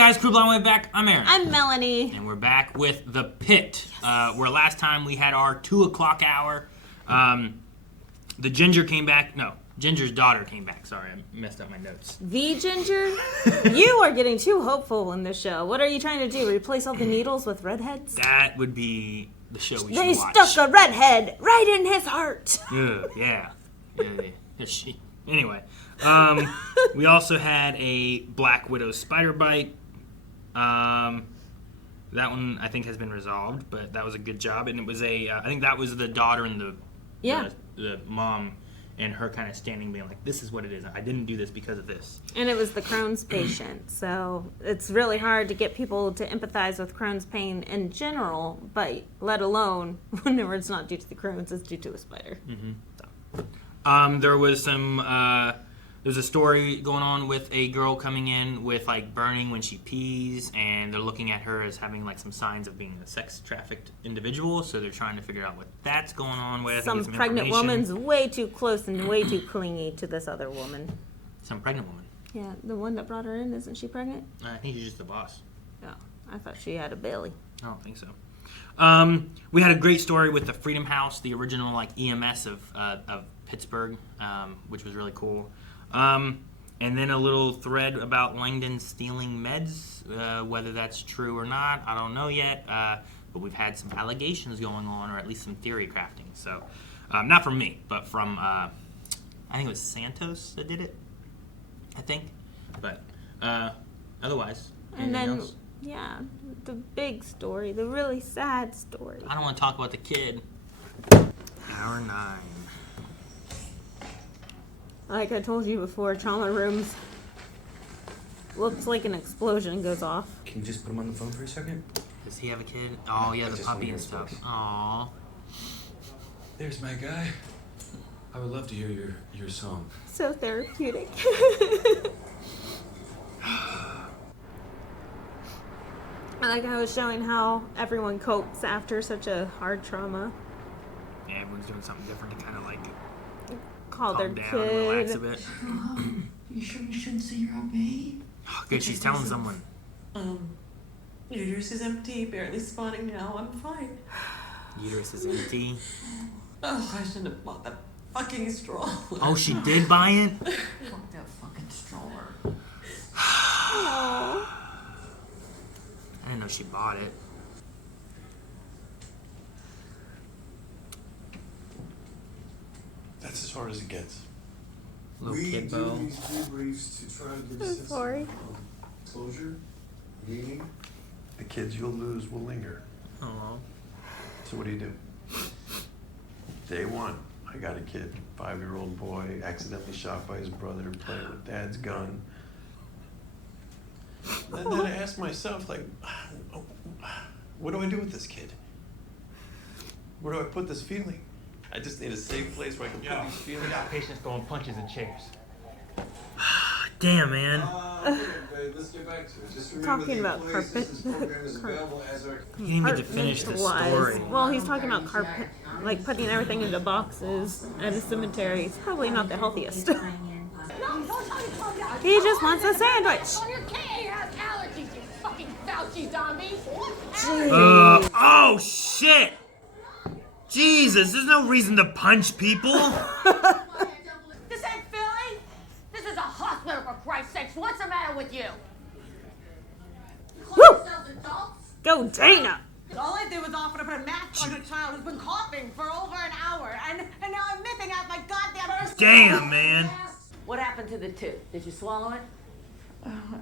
guys, Crew Blind Way back. I'm Aaron. I'm Melanie. And we're back with the Pitt. Yes. Where last time we had our 2 o'clock hour. The Ginger came back. No, Ginger's daughter came back. Sorry, I messed up my notes. The Ginger? You are getting too hopeful in this show. What are you trying to do? Replace all the needles with redheads? That would be the show we should They watch. stuck a redhead right in his heart. Yeah. Anyway, we also had a Black Widow spider bite. That one I think has been resolved, but that was a good job. And it was I think that was the daughter and the mom and her kind of standing being like, this is what it is. I didn't do this because of this. And it was the Crohn's patient. So it's really hard to get people to empathize with Crohn's pain in general, but let alone whenever it's not due to the Crohn's, it's due to a spider. Mm-hmm. There was there's a story going on with a girl coming in with like burning when she pees, and they're looking at her as having like some signs of being a sex trafficked individual, so they're trying to figure out what that's going on with. Some pregnant woman's way too close and way too clingy to this other woman. Some pregnant woman? Yeah, the one that brought her in, isn't she pregnant? I think she's just the boss. Oh, I thought she had a belly. I don't think so. We had a great story with the Freedom House, the original like EMS of Pittsburgh, which was really cool. And then a little thread about Langdon stealing meds, whether that's true or not, I don't know yet. But we've had some allegations going on, or at least some theory crafting. So, not from me, but from I think it was Santos that did it. I think, but otherwise, and then else? Yeah, the big story, the really sad story. I don't want to talk about the kid. Hour 9. Like I told you before, trauma rooms looks like an explosion goes off. Can you just put him on the phone for a second? Does he have a kid? Oh yeah, the puppy and stuff. Aww. There's my guy. I would love to hear your song. So therapeutic. Like I was showing how everyone copes after such a hard trauma. Yeah, everyone's doing something different to kind of like call their down kid. and relax a bit. You sure you shouldn't say you're okay? Oh, good, she's telling someone. Uterus is empty, barely spawning now. I'm fine. Uterus is empty. Oh, I shouldn't have bought that fucking stroller. Oh, she did buy it? Fuck that fucking stroller. Aww. I didn't know she bought it. That's as hard as it gets. Little we kid do bow. these debriefs to try to give a I'm sense sorry. of closure, meaning. The kids you'll lose will linger. Oh. So what do? Day 1, I got a kid, 5-year-old boy, accidentally shot by his brother, playing with dad's gun. And then I asked myself, like, what do I do with this kid? Where do I put this feeling? I just need a safe place where I can put these feelings. We got patients throwing punches in chairs. Damn, man. Let's get back to it. Just Talking about carpet. He didn't get to finish the story. Well, he's talking about carpet, like putting everything into boxes at a cemetery. It's probably not the healthiest. He just wants a sandwich. Your kid has allergies, you fucking Fauci zombies. Oh, shit! Jesus, there's no reason to punch people. This ain't Philly. This is a hospital, for Christ's sakes. What's the matter with you? Woo! Adults? Go Dana! All I did was offer to put a mask on a child who's been coughing for over an hour, and now I'm missing out my goddamn... Damn, man. What happened to the tooth? Did you swallow it?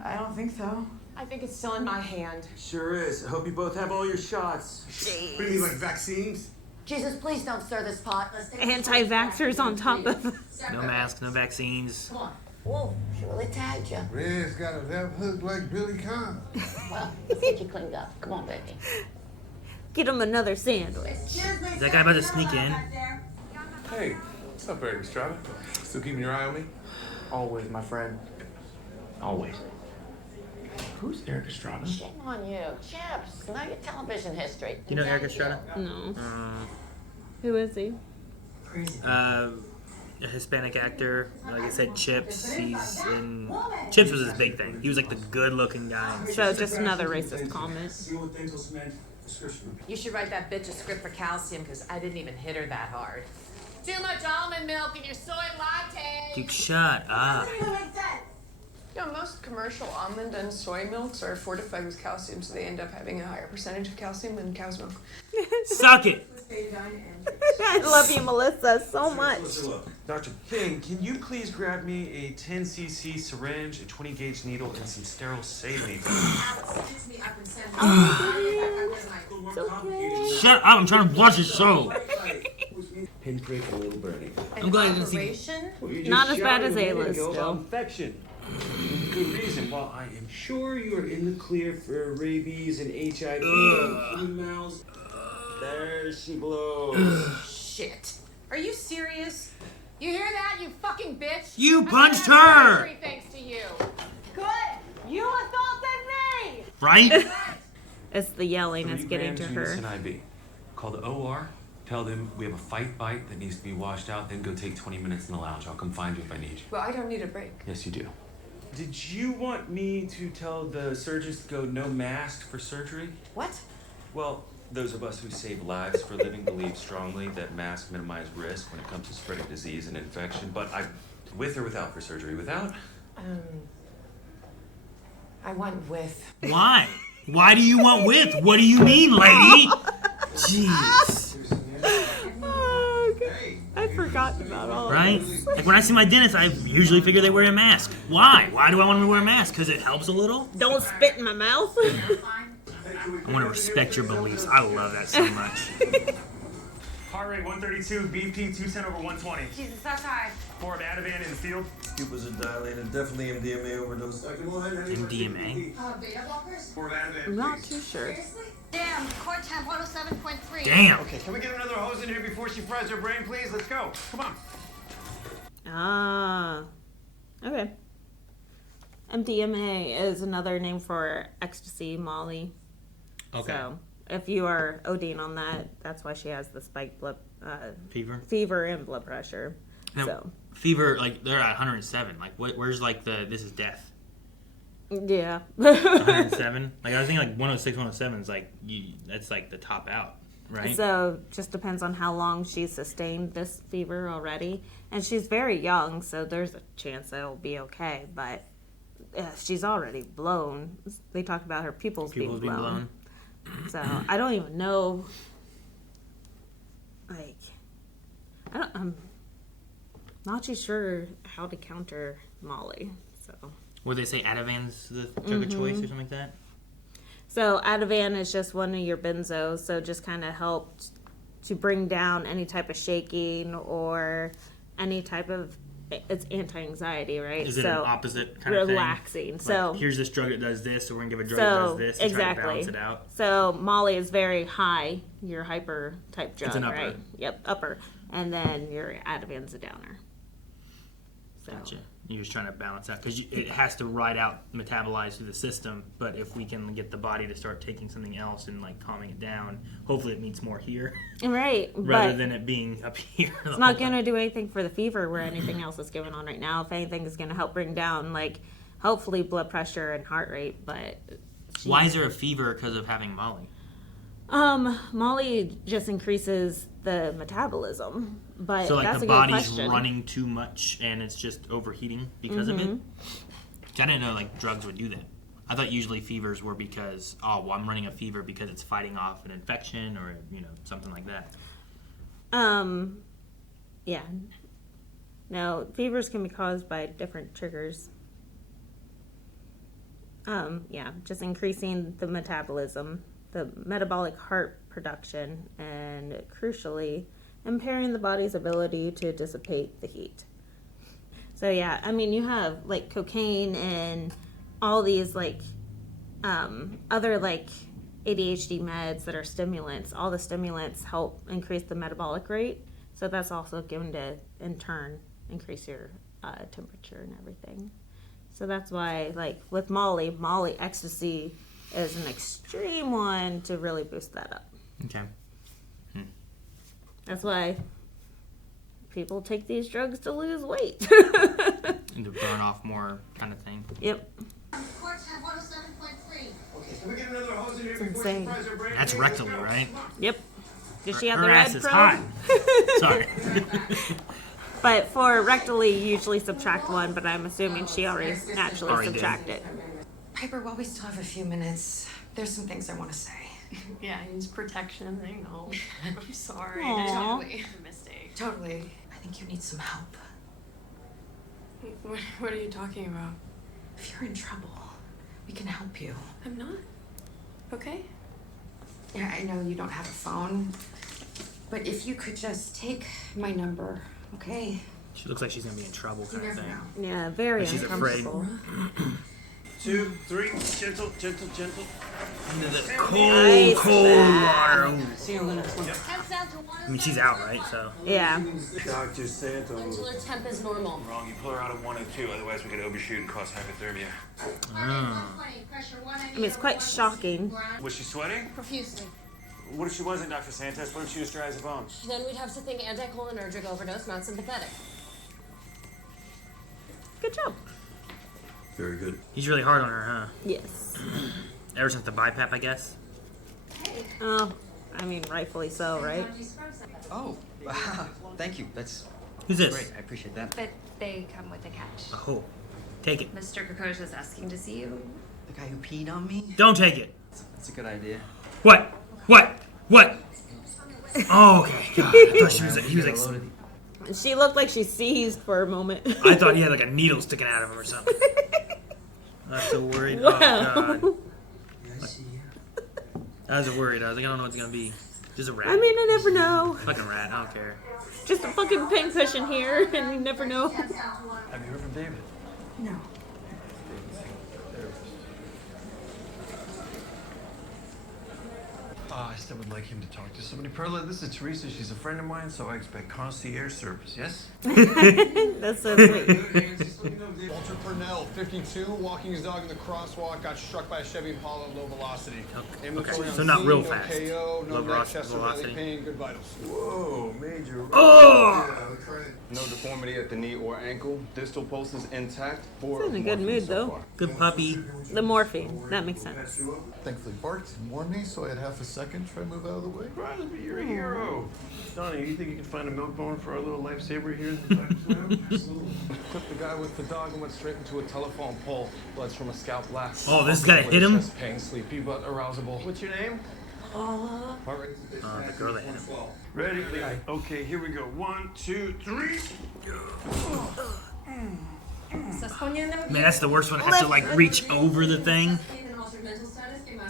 I don't think so. I think it's still in my hand. Sure is. I hope you both have all your shots. What do you mean, like vaccines? Jesus, please don't stir this pot. Anti-vaxxers on top of... No masks, no vaccines. Come on. Whoa, she really tagged you. Red's got a left hook like Billy Conn. Well, let's get you cleaned up. Come on, baby. Get him another sandwich. Is that guy about to sneak in? Hey, what's up, Eric Estrada? Still keeping your eye on me? Always, my friend. Always. Who's Eric Estrada? Shame on you. Chips, know your television history. Do you know Eric Estrada? No. Who is he? Crazy. a Hispanic actor. Like I said, Chips. Chips was his big thing. He was like the good-looking guy. So just another racist comment. You should write that bitch a script for calcium because I didn't even hit her that hard. Too much almond milk in your soy latte. Dude, shut up. Yeah, most commercial almond and soy milks are fortified with calcium, so they end up having a higher percentage of calcium than cow's milk. Suck it. I love you, Melissa, so much. Dr. King, can you please grab me a 10cc syringe, a 20 gauge needle, and some sterile saline? Shut up. I'm trying to watch the show. Pinprick and a little birdie. I'm glad I didn't see. Not as bad as A-list, still. Infection. Good reason. While I am sure you are in the clear for rabies and HIV, females. There she blows. Shit. Are you serious? You hear that, you fucking bitch? You I'm punched gonna have her! surgery thanks to you. Good. You assaulted me. Right? It's the yelling that's 3 getting to grams her. Unison IV. Call the OR. Tell them we have a fight bite that needs to be washed out. Then go take 20 minutes in the lounge. I'll come find you if I need you. Well, I don't need a break. Yes, you do. Did you want me to tell the surgeons to go no mask for surgery? What? Well, those of us who save lives for a living believe strongly that masks minimize risk when it comes to spreading disease and infection. But with or without for surgery? Without? I want with. Why? Why do you want with? What do you mean, lady? Jeez. Oh, okay. I'd forgotten about all Right? this. Like when I see my dentist, I usually figure they wear a mask. Why? Why do I want them to wear a mask? Because it helps a little? Don't spit in my mouth. I want to respect your beliefs. I love that so much. Heart rate 132, BP 210/120. Jesus, that's high. 4 of Ativan in the field. Pupils are dilated. Definitely MDMA overdose. MDMA? Beta blockers? 4 of Ativan. I'm not too sure. Damn, core temp 107.3. Damn. Okay, can we get another hose in here before she fries her brain, please? Let's go. Come on. Ah. Okay. MDMA is another name for ecstasy, Molly. Okay. So if you are ODing on that, that's why she has the spiked blood Fever? and blood pressure. Now, So fever, like, they're at 107. Like, where's, like, this is death? yeah. 107? Like, I was thinking, like, 106, 107 is, like, that's, like, the top out, right? So just depends on how long she's sustained this fever already. And she's very young, so there's a chance that it'll be okay. But she's already blown. They talked about her pupils being blown. So I don't even know. Like, I'm not too sure how to counter Molly. So. Would they say Ativan's the drug of choice or something like that? So Ativan is just one of your benzos, so just kind of helped to bring down any type of shaking or any type of, it's anti-anxiety, right? Is it so an opposite kind of thing? relaxing. Like, So here's this drug that does this, so we're gonna give a drug so that does this to exactly. try to balance it out. So Molly is very high, your hyper type drug, It's an upper. right? Yep, upper, and then your Ativan's a downer. So. Gotcha. You're just trying to balance out because it has to ride out, metabolize through the system. But if we can get the body to start taking something else and like calming it down, hopefully it meets more here Right, rather but than it being up here. it's not going to do anything for the fever where anything else is going on right now. If anything is going to help bring down, like, hopefully blood pressure and heart rate, but... Why is there a fever because of having Molly? Molly just increases the metabolism, but So like that's the a good body's question. running too much and it's just overheating because of it? I didn't know like drugs would do that. I thought usually fevers were because, I'm running a fever because it's fighting off an infection or, something like that. Yeah. No, fevers can be caused by different triggers. Just increasing the metabolism, the metabolic heart production, and crucially, impairing the body's ability to dissipate the heat. So yeah, I mean, you have like cocaine and all these like other like ADHD meds that are stimulants. All the stimulants help increase the metabolic rate. So that's also going to, in turn, increase your temperature and everything. So that's why, like with Molly ecstasy is an extreme one to really boost that up. Okay. That's why people take these drugs to lose weight. And to burn off more kind of thing. Yep. Courts have 107.3. Okay, can we get another hose in here It's before she insane. fries her brain? That's rectally, right? Yep. Did she have Her the ass red is probe? hot. Sorry. But for rectally, you usually subtract 1, but I'm assuming she already naturally Already did. subtracted. Piper, while we still have a few minutes, there's some things I want to say. Yeah, he needs protection. I know. I'm sorry. Aw. Totally a mistake. Totally. I think you need some help. What are you talking about? If you're in trouble, we can help you. I'm not. Okay. Yeah, I know you don't have a phone, but if you could just take my number, okay? She looks like she's gonna be in trouble, You kind of never thing. know. Yeah, very But she's afraid. uncomfortable. 2, 3, gentle, gentle, gentle. Into the Ice cold bath. water. I mean, she's out, right? So. Yeah. Dr. Santos. Her temp is normal. Wrong. You pull her out of 102, otherwise we could overshoot and cause hypothermia. I mean, it's quite shocking. Was she sweating? Profusely. What if she wasn't, Dr. Santos? What if she was dry as a bone? Then we'd have to think anticholinergic overdose, not sympathetic. Good job. Very good. He's really hard on her, huh? Yes. Ever since the BiPAP, I guess. Oh, I mean, rightfully so, right? Oh, thank you. That's Who's this? great. I appreciate that. But they come with a catch. Oh, take it. Mr. Kokosha's asking to see you. The guy who peed on me? Don't take it. That's a good idea. What? What? What? Oh, okay. God, I thought he was like. She looked like she seized for a moment. I thought he had like a needle sticking out of him or something. I was so worried. Wow. Oh god. I was worried. I was like, I don't know what's gonna be. Just a rat. I mean, I never know. Fucking rat. I don't care. Just a fucking pincushion here, and you never know. Have you heard from David? No. I still would like him to talk to somebody. Perla, this is Teresa. She's a friend of mine, so I expect concierge service, yes? That's so sweet. Walter Purnell, 52, walking his dog in the crosswalk, got struck by a Chevy Impala at low velocity. Okay, so not real fast. KO, no Low neck, velocity. chest, or belly pain, good vitals. Whoa, major. Oh! No deformity at the knee or ankle. Distal pulses intact. He's in a good mood, though. Good puppy. The morphine. That makes sense. Thankfully barked and warned me, so I had half a second to try to move out of the way. Crosby, you're a hero. Donnie, you think you can find a milk bone for our little lifesaver here? Clipped the guy with the dog and went straight into a telephone pole. Blood's from a scalp blast. Oh, this guy hit him? Chest pain, sleepy but arousable. What's your name? Heart rate. The girl that hit him. Ready? Okay, here we go. 1, 2, 3. Man, that's the worst one. I have to like reach over the thing.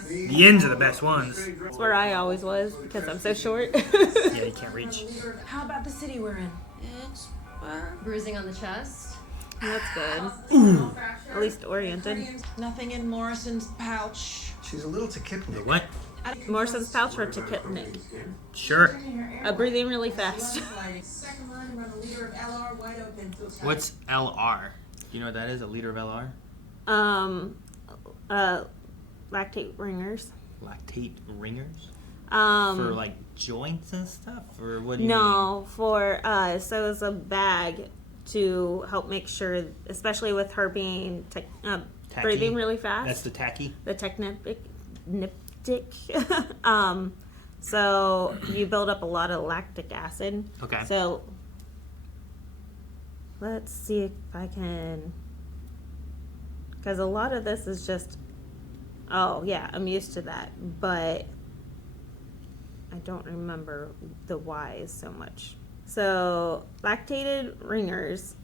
The ends are the best ones. That's where I always was, because I'm so short. Yeah, you can't reach. How about the city we're in? It's bruising on the chest. That's good. At least oriented. Nothing in Morrison's pouch. She's a little tachypnic. What? Morrison's pouch or tachypnic? Sure. Breathing really fast. What's LR? Do you know what that is? A liter of LR? Lactate ringers. Lactate ringers? For For like joints and stuff? Or what do you no, for so it's a bag to help make sure, especially with her being Tacky? breathing really fast. That's the tacky? The techniptic. So you build up a lot of lactic acid. Okay. So let's see if I can, because a lot of this is just, oh yeah, I'm used to that, but I don't remember the whys so much. So lactated ringers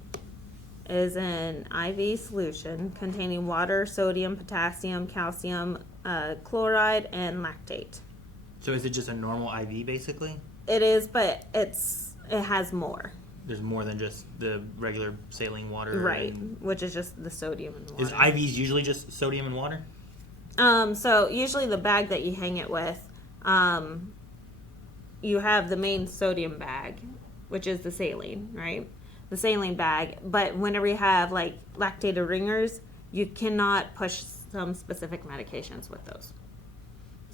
is an IV solution containing water, sodium, potassium, calcium, chloride, and lactate. So is it just a normal IV basically? It is, but it has more. There's more than just the regular saline water? Right, and- which is just the sodium and water. Is IVs usually just sodium and water? So usually the bag that you hang it with, you have the main sodium bag, which is the saline, right? The saline bag. But whenever you have like lactated ringers, you cannot push some specific medications with those.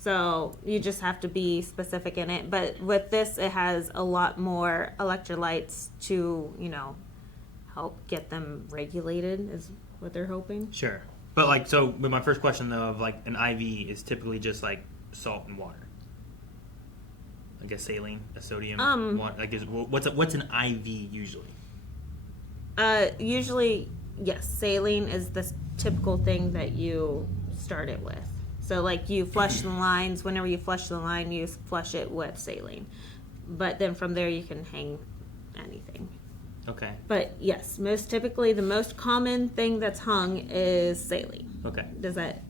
So you just have to be specific in it. But with this, it has a lot more electrolytes to, help get them regulated, is what they're hoping. Sure. But but my first question though of like an IV is typically just like salt and water. Like a saline, a sodium, water. Like what's an IV usually? Usually, yes, saline is the typical thing that you start it with. So like you flush the lines. Whenever you flush the line, you flush it with saline. But then from there, you can hang anything. Okay. But yes, most typically the most common thing that's hung is saline. Okay. Is that?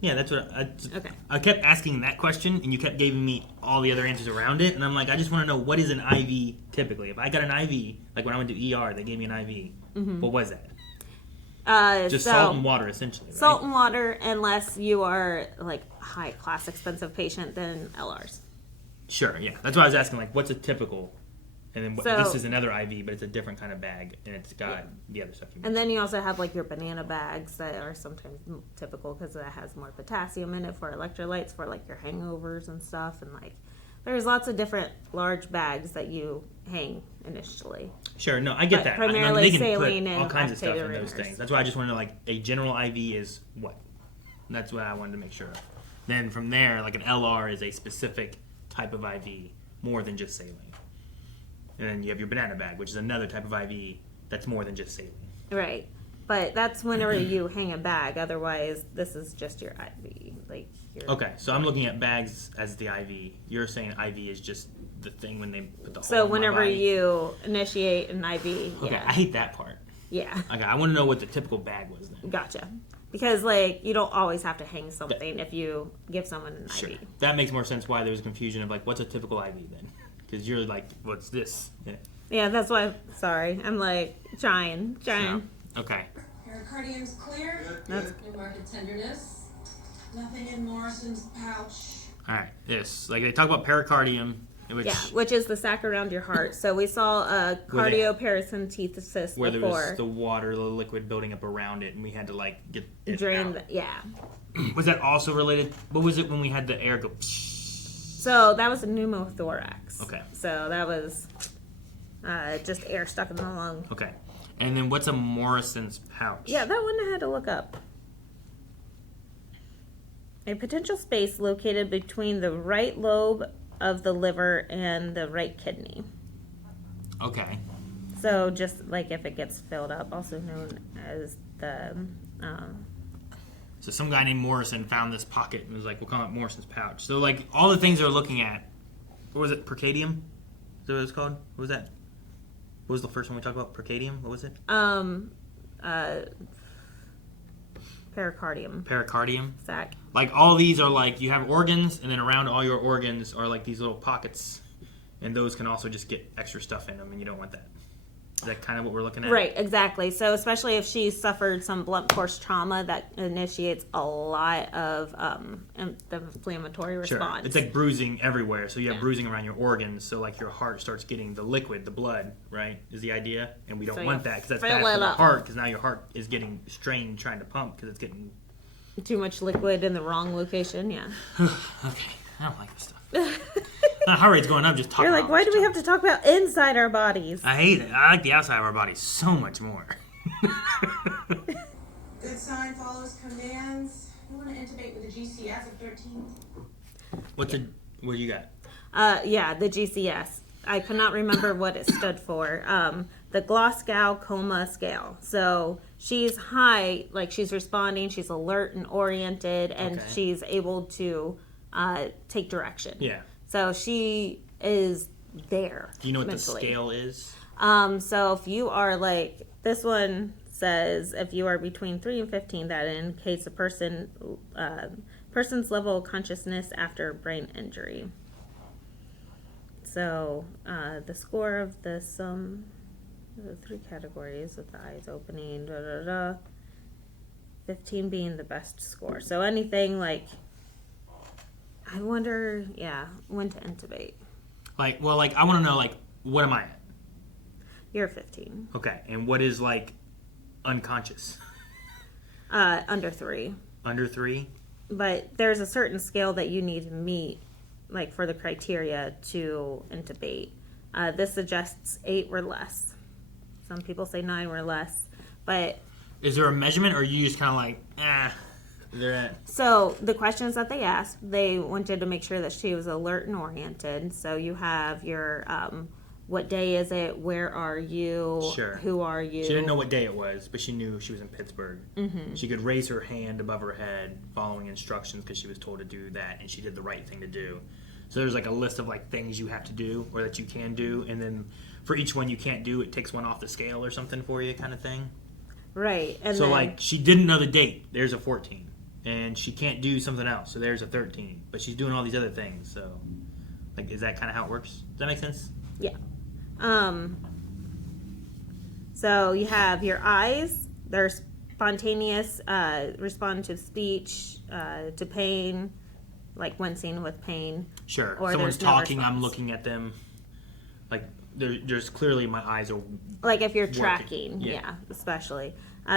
Yeah, that's what Okay. I kept asking that question, and you kept giving me all the other answers around it, and I'm like, I just want to know what is an IV typically. If I got an IV, like when I went to ER, they gave me an IV. Mm-hmm. What was that? Just so, salt and water, essentially. Right? Salt and water, unless you are like a high class expensive patient, then LRs. Sure. Yeah, that's why I was asking. Like, what's a typical? And then So- this is another IV, but it's a different kind of bag, and it's got the other stuff. And then you also have like your banana bags that are sometimes typical because that has more potassium in it for electrolytes for like your hangovers and stuff. And like there's lots of different large bags that you hang initially. Sure, no, I get But that. primarily they can saline put all and kinds of stuff in activated those rumors. things. That's why I just want to know, like, a general IV is what? That's what I wanted to make sure of. Then from there, like an LR is a specific type of IV, more than just saline. And then you have your banana bag, which is another type of IV that's more than just saline. Right. But that's whenever you hang a bag. Otherwise, this is just your IV. Like your Okay, so I'm looking at bags as the IV. You're saying IV is just the thing when they put the hole So in my whenever body. you initiate an IV, Okay, yeah. I hate that part. Yeah. Okay, I want to know what the typical bag was then. Gotcha. Because like you don't always have to hang something if you give someone an Sure. IV. That makes more sense why there was confusion of like, what's a typical IV then? Because you're like, what's this? Yeah. Yeah, that's why. Sorry, I'm like trying. Okay. Pericardium's clear. That's No marked tenderness. Nothing in Morrison's pouch. All right. Yes. Like they talk about pericardium, which is the sac around your heart. So we saw a Where they- cardioparacentesis where there before. was the water, the liquid building up around it, and we had to like get it Drain. out. Yeah. Was that also related? What was it when we had the air go? So that was a pneumothorax. Okay. So that was just air stuck in the lung. Okay. And then what's a Morrison's pouch? Yeah, that one I had to look up. A potential space located between the right lobe of the liver and the right kidney. Okay. So just like if it gets filled up, also known as the So some guy named Morrison found this pocket and was like, we'll call it Morrison's pouch. So like all the things they're looking at, what was it? Percadium? Is that what it's called? What was that? What was the first one we talked about? Percadium? What was it? Pericardium. Pericardium? Sac. Like all these are like you have organs, and then around all your organs are like these little pockets, and those can also just get extra stuff in them, and you don't want that. Is that kind of what we're looking at? Right, exactly. So especially if she suffered some blunt force trauma, that initiates a lot of the inflammatory response. Sure. It's like bruising everywhere. So you have bruising around your organs. So like your heart starts getting the liquid, the blood, right? Is the idea, and we don't So want you that because that's fill bad for it the up. heart. Because now your heart is getting strained trying to pump because it's getting Too much liquid in the wrong location, yeah. okay. I don't like this stuff. My heart rate's going up just talking. You're like, about why this do we stuff. have to talk about inside our bodies? I hate it. I like the outside of our bodies so much more. Good sign follows commands. You want to intubate with a GCS of 13? What do you got? Yeah, the GCS. I could not remember what it stood for. The Glasgow Coma Scale. So she's high, like she's responding, she's alert and oriented, and Okay. she's able to take direction. Yeah. So she is there. Do you know what mentally. the scale is? So if you are like, this one says if you are between 3 and 15, that indicates a person's level of consciousness after brain injury. So the score of the the 3 categories with the eyes opening, 15 being the best score. So anything like, I wonder, when to intubate. Like, well, like I want to know, like, what am I at? You're 15. Okay, and what is like unconscious? Under 3. Under 3? but there's a certain scale that you need to meet, like for the criteria to intubate. This suggests 8 or less. Some people say 9 or less, but Is there a measurement, or are you just kind of like, they're at? So the questions that they asked, they wanted to make sure that she was alert and oriented. So you have your, what day is it? Where are you? Sure. Who are you? She didn't know what day it was, but she knew she was in Pittsburgh. Mhm. She could raise her hand above her head following instructions because she was told to do that, and she did the right thing to do. So there's like a list of like things you have to do or that you can do, and then for each one you can't do, it takes one off the scale or something for you, kind of thing. Right. And so then, like she didn't know the date. There's a 14, and she can't do something else. So there's a 13, but she's doing all these other things. So like, is that kind of how it works? Does that make sense? Yeah. So you have your eyes. They're spontaneous, respond to speech, to pain, like when seen with pain. Sure. Or Someone's there's no talking, I'm response. looking at them. Like there's clearly my eyes are Like if you're working. tracking, yeah, especially.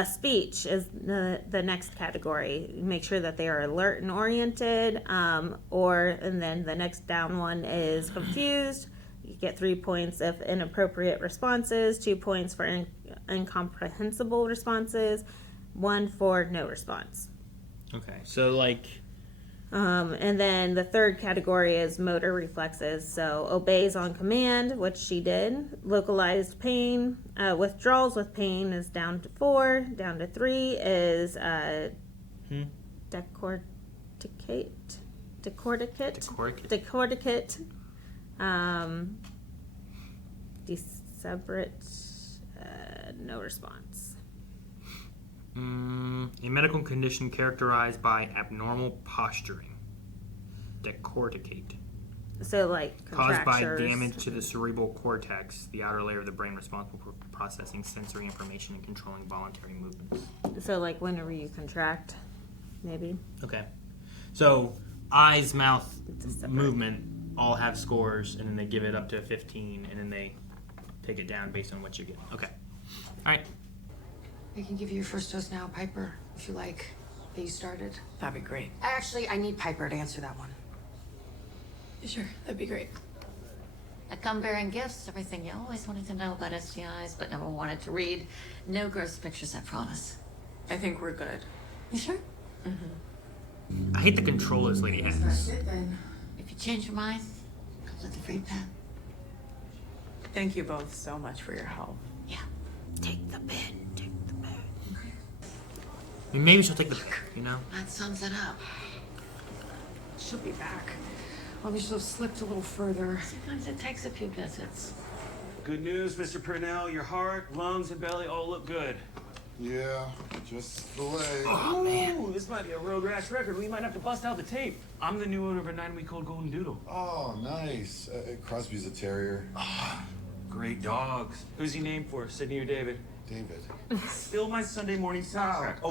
Speech is the next category. Make sure that they are alert and oriented. And then the next down one is confused. You get 3 points if inappropriate responses, 2 points for incomprehensible responses, 1 for no response. Okay. So like, And then the third category is motor reflexes. So obeys on command, which she did. Localized pain. Withdrawals with pain is down to 4. Down to 3 is decorticate. Decelerate. No response. a medical condition characterized by abnormal posturing. Decorticate. So like Caused by contractures. damage to the cerebral cortex, the outer layer of the brain responsible for processing sensory information and controlling voluntary movements. So like whenever you contract, maybe. Okay. So eyes, mouth, movement all have scores, and then they give it up to 15, and then they take it down based on what you get. Okay. All right. I can give you your first dose now, Piper, if you like. That you started. That'd be great. Actually, I need Piper to answer that one. Sure, that'd be great. I come bearing gifts, everything you always wanted to know about STIs, but never wanted to read. No gross pictures, I promise. I think we're good. You sure? I hate the control this lady has. If you change your mind, comes with a free pen. Thank you both so much for your help. Yeah. Take the pen. I mean, maybe she'll take the, you know? That sums it up. She'll be back. Probably should have slipped a little further. Sometimes it takes a few visits. Good news, Mr. Purnell. Your heart, lungs, and belly all look good. Yeah, just the leg. Oh, man. This might be a road rash record. We might have to bust out the tape. I'm the new owner of a 9-week-old golden doodle. Oh, nice. Crosby's a terrier. Great dogs. Who's he named for, Sydney or David? David. Still my Sunday morning soundtrack.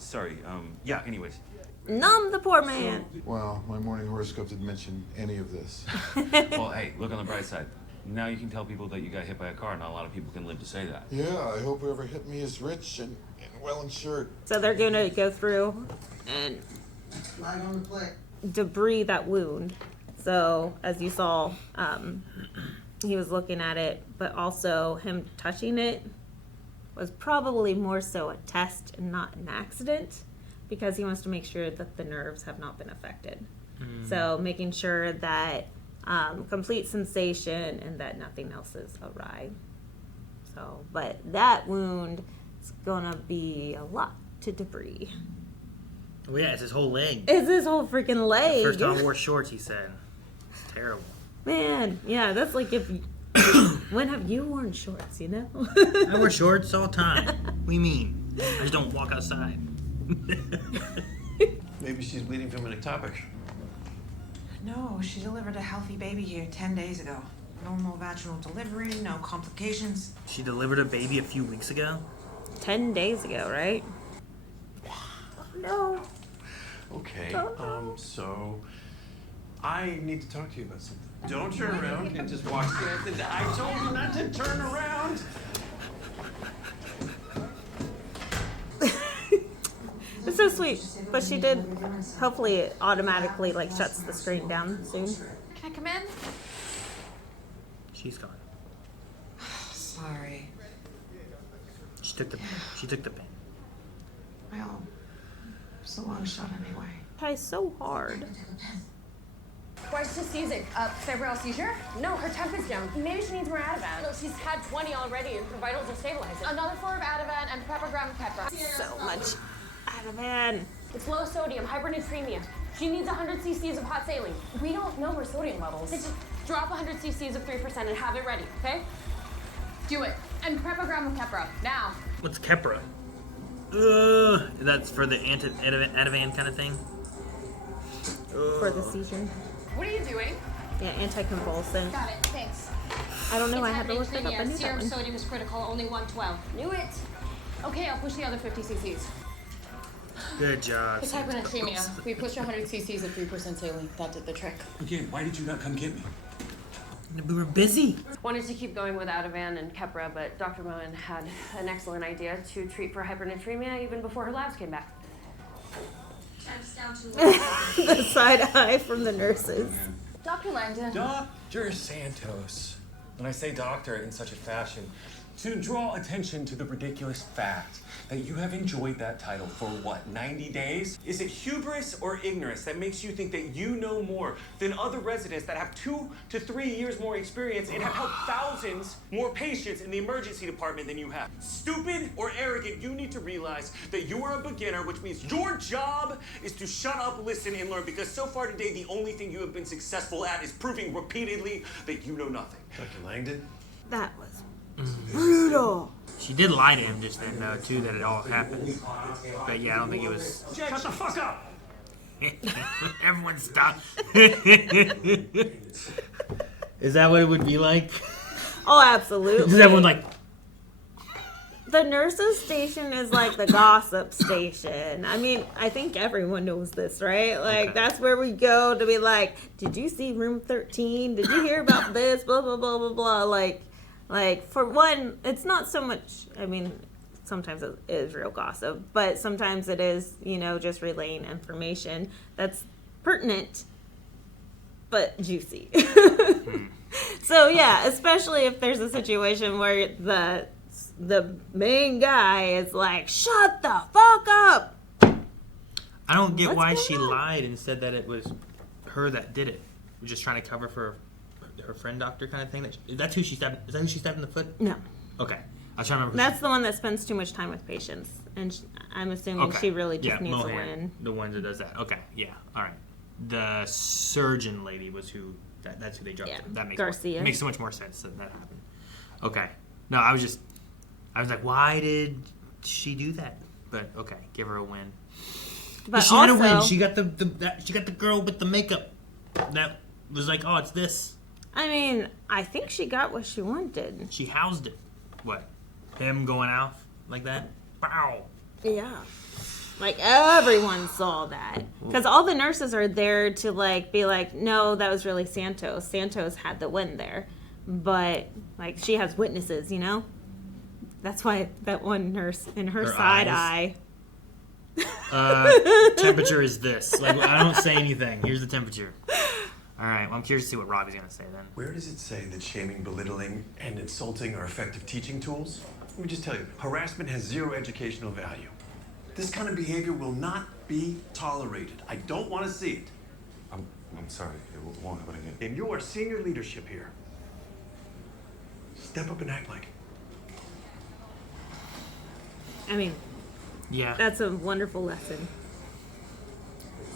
Sorry. Yeah, anyways. Numb the poor man. Well, my morning horoscope didn't mention any of this. Well, hey, look on the bright side. Now you can tell people that you got hit by a car. Not a lot of people can live to say that. Yeah, I hope whoever hit me is rich and well insured. So they're going to go through and Slide on the plate. debris that wound. So as you saw, he was looking at it, but also him touching it was probably more so a test and not an accident, because he wants to make sure that the nerves have not been affected. So making sure that complete sensation and that nothing else is awry. So, but that wound is gonna be a lot to debris. Oh, yeah, it's his whole leg. It's his whole freaking leg. First time I wore shorts, he said. It's terrible. Man, yeah, that's like if you, when have you worn shorts, you know? I wear shorts all the time. What do you mean? I just don't walk outside. Maybe she's bleeding from an ectopic. No, she delivered a healthy baby here 10 days ago. Normal vaginal delivery, no complications. She delivered a baby a few weeks ago? 10 days ago, right? No. Okay, so I need to talk to you about something. Don't turn around and just walk straight. I told you not to turn around. So so sweet. But she did, hopefully it automatically like shuts the screen down soon. Can I come in? She's gone. Sorry. She took the pain. Well, it's a long shot anyway. Tries so hard. Why is she seizing? Febrile seizure? No, her temp is down. Maybe she needs more Ativan. No, she's had 20 already and her vitals are stabilizing. Another 4 of Ativan and peppergram of Keppra. So much Ativan. It's low sodium, hypernatremia. She needs 100 cc's of hot saline. We don't know her sodium levels. Just drop 100 cc's of 3% and have it ready, okay? Do it. And peppergram of Keppra, now. What's Keppra? That's for the Ativan kind of thing? For the seizure. What are you doing? Yeah, anticonvulsant. Got it, thanks. I don't know, I had to look it up. I knew that Serum one. sodium is critical, only 112. Knew it. Okay, I'll push the other 50 cc's. Good job. It's hypernatremia. We pushed 100 cc's of 3% saline. That did the trick. Again, why did you not come get me? We were busy. Wanted to keep going with Ativan and Keppra, but Dr. Moen had an excellent idea to treat for hypernatremia even before her labs came back. The side eye from the nurses. Dr. Langdon. Dr. Santos. When I say doctor in such a fashion, to draw attention to the ridiculous fact that you have enjoyed that title for what, 90 days? Is it hubris or ignorance that makes you think that you know more than other residents that have 2 to 3 years more experience and have helped thousands more patients in the emergency department than you have? Stupid or arrogant, you need to realize that you are a beginner, which means your job is to shut up, listen, and learn, because so far today, the only thing you have been successful at is proving repeatedly that you know nothing. Dr. Langdon? That was brutal. She did lie to him just then, though, too, that it all happened. But yeah, I don't think it was. Shut the fuck up! Everyone stop. Is that what it would be like? Oh, absolutely. Is everyone like? The nurses' station is like the gossip station. I mean, I think everyone knows this, right? Like, that's where we go to be like, did you see room 13? Did you hear about this? Blah, blah, blah, blah, blah. Like, for one, it's not so much, I mean, sometimes it is real gossip, but sometimes it is, you know, just relaying information that's pertinent, but juicy. So, yeah, especially if there's a situation where the main guy is like, shut the fuck up. I don't get why she lied and said that it was her that did it. We're just trying to cover for her friend doctor kind of thing. That's who she stabbed. Is that who she stabbed in the foot? No. Okay. I was trying to remember. That's the one that spends too much time with patients. And I'm assuming she really just needs Mohan, a win. The one that does that. Okay. Yeah. All right. The surgeon lady was who. That's who they dropped. Yeah. That makes Garcia. It makes so much more sense that happened. Okay. No, I was like, why did she do that? But okay, give her a win. But she had a win. She got she got the girl with the makeup. That was like, oh, it's this. I mean, I think she got what she wanted. She housed it. What? Him going out like that? Wow. Yeah. Like, everyone saw that. Because all the nurses are there to, like, be like, no, that was really Santos. Santos had the win there. But, like, she has witnesses, you know? That's why that one nurse in her side eye. Temperature is this. Like, I don't say anything. Here's the temperature. All right, well, I'm curious to see what Robbie's going to say then. Where does it say that shaming, belittling, and insulting are effective teaching tools? Let me just tell you, harassment has zero educational value. This kind of behavior will not be tolerated. I don't want to see it. I'm sorry. It won't happen again. And you are senior leadership here. Step up and act like it. I mean, yeah, that's a wonderful lesson.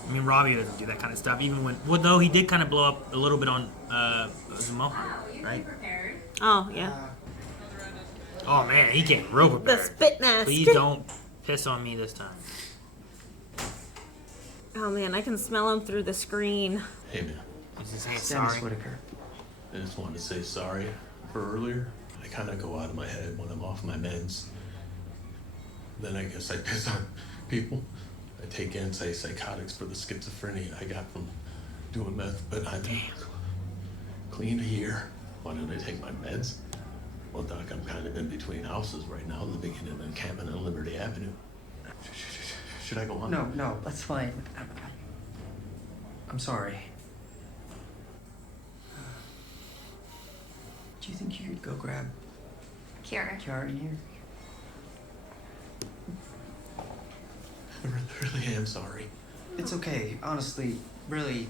I mean, Robbie doesn't do that kind of stuff. Even when, well, though he did kind of blow up a little bit on Mohan, right? Oh, yeah. Oh, man, he came real prepared. The spit mask. Please don't piss on me this time. Oh, man, I can smell him through the screen. Hey, man. Is he saying sorry? Whitaker. I just wanted to say sorry for earlier. I kind of go out of my head when I'm off my meds. Then I guess I piss on people. I take antipsychotics for the schizophrenia I got from doing meth, but I've been clean a year. Why don't I take my meds? Well, Doc, I'm kind of in between houses right now, living in an encampment on Liberty Avenue. Should I go on? No, that's fine. I'm sorry. Do you think you could go grab Kiara in here? I really am sorry. It's okay. Honestly, really.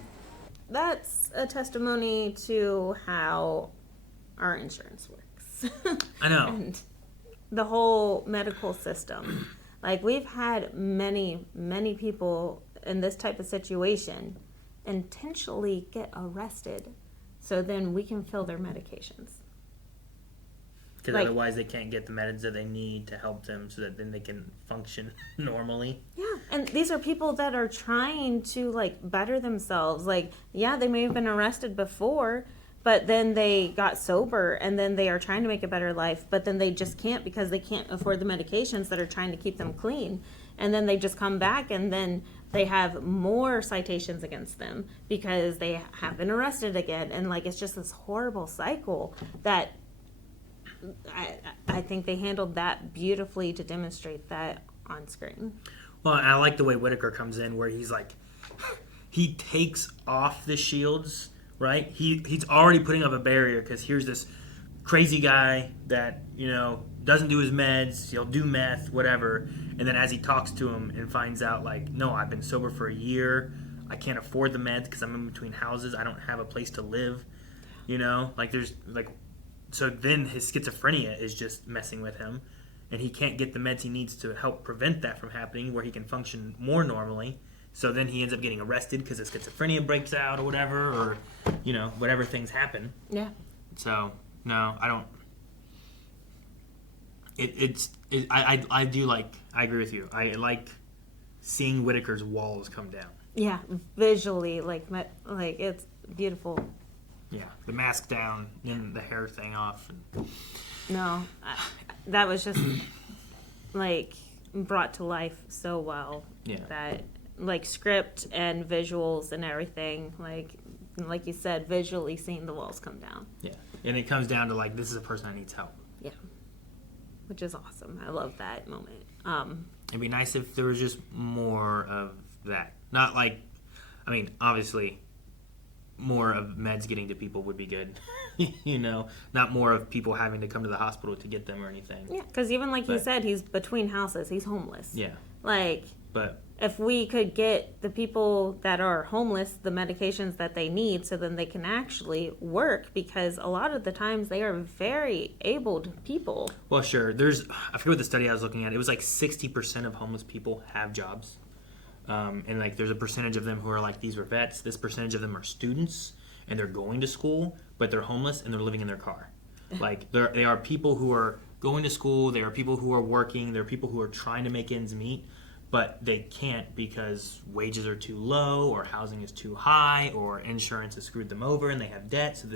That's a testimony to how our insurance works. I know. And the whole medical system. Like, we've had many, many people in this type of situation intentionally get arrested so then we can fill their medications. Because Like- otherwise they can't get the meds that they need to help them so that then they can function normally. Yeah, and these are people that are trying to, like, better themselves. Like, yeah, they may have been arrested before, but then they got sober and then they are trying to make a better life, but then they just can't because they can't afford the medications that are trying to keep them clean. And then they just come back and then they have more citations against them because they have been arrested again. And, like, it's just this horrible cycle that I think they handled that beautifully to demonstrate that on screen. Well, I like the way Whitaker comes in where he's like, he takes off the shields, right? He's already putting up a barrier because here's this crazy guy that, you know, doesn't do his meds, he'll do meth, whatever. And then as he talks to him and finds out, like, no, I've been sober for a year, I can't afford the meds because I'm in between houses, I don't have a place to live, you know? Like, there's, like, so then his schizophrenia is just messing with him, and he can't get the meds he needs to help prevent that from happening where he can function more normally. So then he ends up getting arrested because his schizophrenia breaks out or whatever, or, you know, whatever things happen. Yeah. So, no, I don't. I do like, I agree with you. I like seeing Whitaker's walls come down. Yeah, visually, like it's beautiful. Yeah, the mask down and the hair thing off. No, that was just like brought to life so well. Yeah. That like script and visuals and everything, like you said, visually seeing the walls come down. Yeah, and it comes down to like, this is a person that needs help. Yeah, which is awesome. I love that moment. It'd be nice if there was just more of that. Not like, I mean, obviously, more of meds getting to people would be good. You know, not more of people having to come to the hospital to get them or anything. Yeah, because even like you said, he's between houses. He's homeless. Yeah. Like, but if we could get the people that are homeless the medications that they need so then they can actually work, because a lot of the times they are very abled people. Well, sure. There's, I forget what the study I was looking at. It was like 60% of homeless people have jobs. And like there's a percentage of them who are like, these were vets. This percentage of them are students and they're going to school, but they're homeless and they're living in their car. Like they are people who are going to school. They are people who are working. There are people who are trying to make ends meet, but they can't because wages are too low or housing is too high or insurance has screwed them over and they have debt. So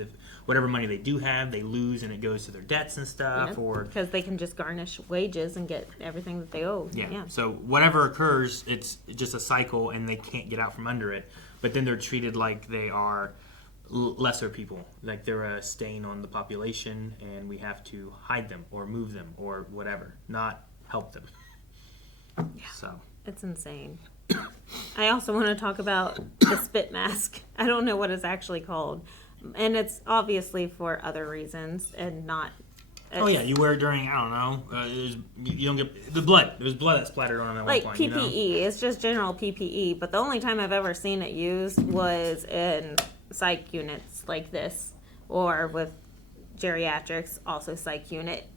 whatever money they do have, they lose and it goes to their debts and stuff. Yeah, or because they can just garnish wages and get everything that they owe. Yeah. So whatever occurs, it's just a cycle and they can't get out from under it. But then they're treated like they are lesser people, like they're a stain on the population and we have to hide them or move them or whatever, not help them. Yeah. So it's insane. I also want to talk about the spit mask. I don't know what it's actually called, and it's obviously for other reasons and not. Oh yeah, you wear it during, I don't know. You don't get the blood. There was blood that splattered on it at Like one PPE, point. You know? it's just general PPE. But the only time I've ever seen it used was in psych units like this, or with geriatrics, also psych unit.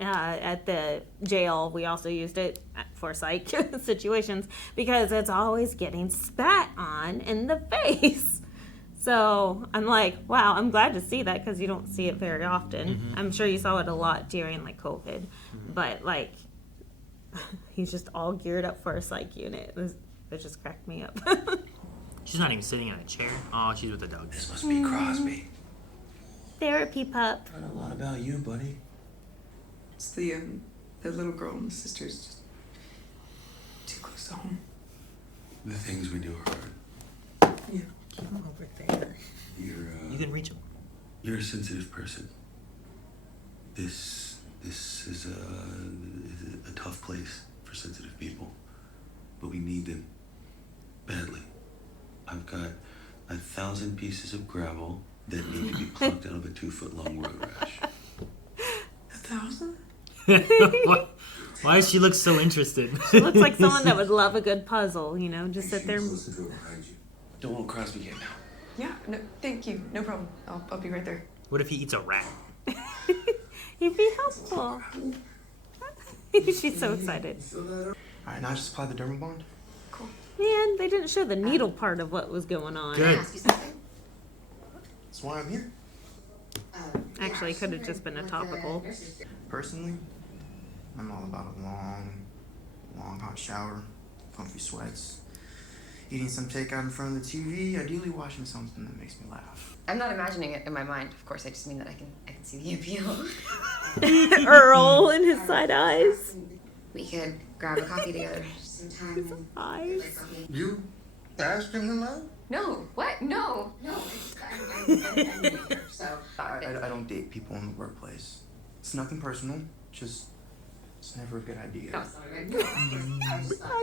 At the jail, we also used it for psych situations because it's always getting spat on in the face. So I'm like, wow, I'm glad to see that because you don't see it very often. Mm-hmm. I'm sure you saw it a lot during like COVID, but like he's just all geared up for a psych unit. It just cracked me up. She's not even sitting in a chair. Oh, she's with the dog. This must be Crosby. Therapy pup. I know a lot about you, buddy. It's the little girl and the sister's just too close to home. The things we do are hard. Yeah. Keep him over there. You can reach him. You're a sensitive person. This is a tough place for sensitive people. but we need them badly. I've got 1,000 pieces of gravel that need to be plucked out of a 2-foot-long road rash. 1,000? Why does she look so interested? She looks like someone that would love a good puzzle, you know, just sit there. Don't want Crosby get now. Yeah, no, thank you. No problem. I'll be right there. What if he eats a rat? He'd be helpful. She's so excited. Alright, now just apply the dermal bond. Man, they didn't show the needle part of what was going on. Good. That's why I'm here. Actually, it could have just been a topical. Personally, I'm all about a long hot shower, comfy sweats, eating some takeout in front of the TV, ideally watching something that makes me laugh. I'm not imagining it in my mind. Of course, I just mean that I can see the appeal. Earl and his side eyes. We could grab a coffee together. His eyes. You asking him out? No. What? No. No. I don't date people in the workplace. It's nothing personal, just it's never a good idea. I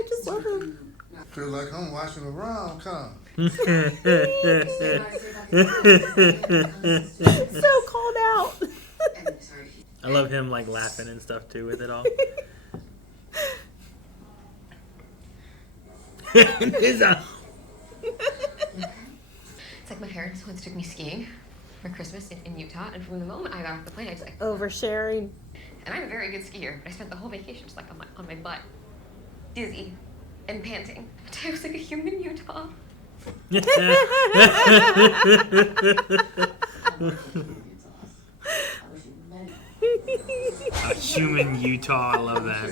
just love him. Feel like I'm watching around, huh? So called out. I love him like laughing and stuff too with it all. It's like my parents once took me skiing for Christmas in Utah, and from the moment I got off the plane, I just like oversharing. And I'm a very good skier, but I spent the whole vacation just like on my butt, dizzy and panting. But I was like a human Utah. A human Utah, I love that.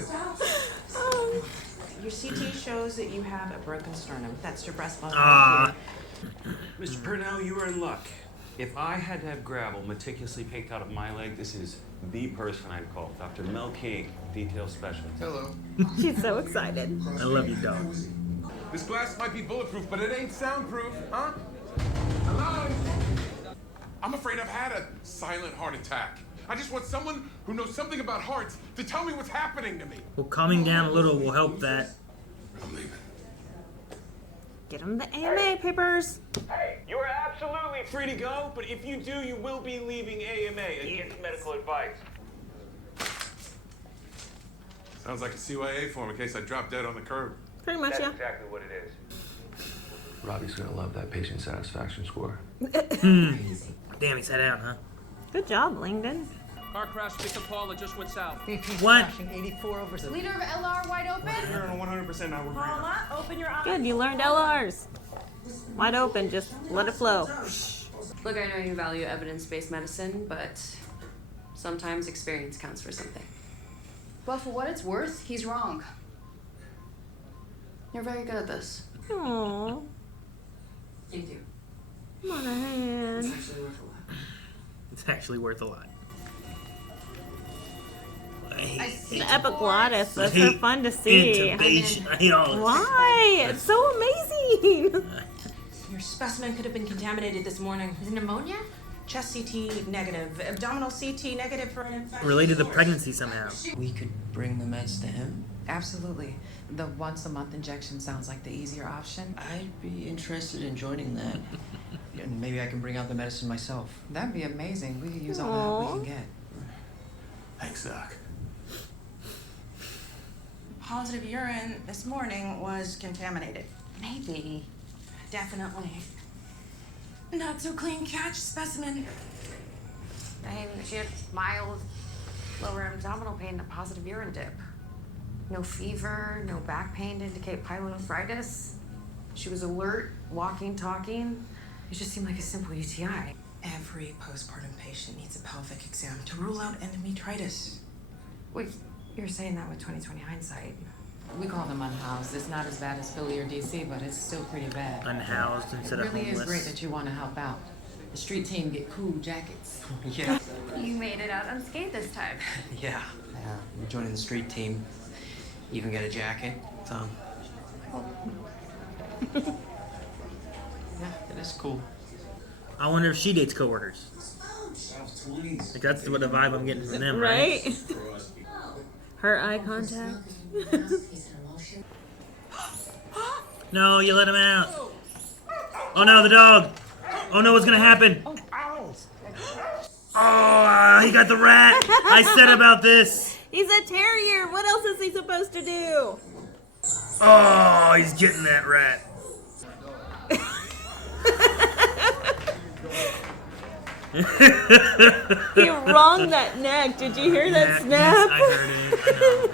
Your CT shows that you have a broken sternum. That's your breast bone. Ah. Mr. Purnell, you are in luck. If I had to have gravel meticulously picked out of my leg, this is the person I'd call, Dr. Mel King, detail specialist. Hello. She's so excited. I love you, dog. This glass might be bulletproof, but it ain't soundproof, huh? Hello? I'm afraid I've had a silent heart attack. I just want someone who knows something about hearts to tell me what's happening to me. Well, calming down a little will help that. I'm leaving. Get him the AMA papers. Hey, you are absolutely free to go, but if you do, you will be leaving AMA against medical advice. Sounds like a CYA form in case I drop dead on the curb. Pretty much, That's exactly what it is. Robbie's gonna love that patient satisfaction score. Damn, he sat down, huh? Good job, Langdon. Car crash, Victor Paula just went south. What? 84 over. Leader of LR wide open. You're on 100% now. We're Paula, open your eyes. Good, you learned LRs. Wide open, just let it flow. Look, I know you value evidence-based medicine, but sometimes experience counts for something. Well, for what it's worth, he's wrong. You're very good at this. Aww. Thank you. Come on, a hand. It's actually worth a lot. It's actually worth a lot. The epiglottis, those are fun to see. Intubation. I hate all this. Why? It's so amazing. Your specimen could have been contaminated this morning. Is it pneumonia? Chest CT negative. Abdominal CT negative for an infection. Related to pregnancy somehow. We could bring the meds to him. Absolutely. The once-a-month injection sounds like the easier option. I'd be interested in joining that. And maybe I can bring out the medicine myself. That'd be amazing. We could use all the help we can get. Thanks, Doc. Positive urine this morning was contaminated. Maybe. Definitely. Not so clean catch specimen. I mean, she had mild lower abdominal pain, a positive urine dip. No fever, no back pain to indicate pyelonephritis. She was alert, walking, talking. It just seemed like a simple UTI. Every postpartum patient needs a pelvic exam to rule out endometritis. Wait, you're saying that with 2020 hindsight. We call them unhoused. It's not as bad as Philly or DC, but it's still pretty bad. Unhoused instead of It really homeless. is great that you want to help out. The street team get cool jackets. Yeah. You made it out unscathed this time. Yeah. I'm joining the street team. Even get a jacket. So. Yeah, it is cool. I wonder if she dates coworkers. Like that's what the vibe I'm getting from them, right? Right? Her eye contact. No, you let him out. Oh no, the dog. Oh no, what's gonna happen? Oh, he got the rat. I said about this. He's a terrier. What else is he supposed to do? Oh, he's getting that rat. He wronged that neck. Did you hear that snap? Yes, I heard it.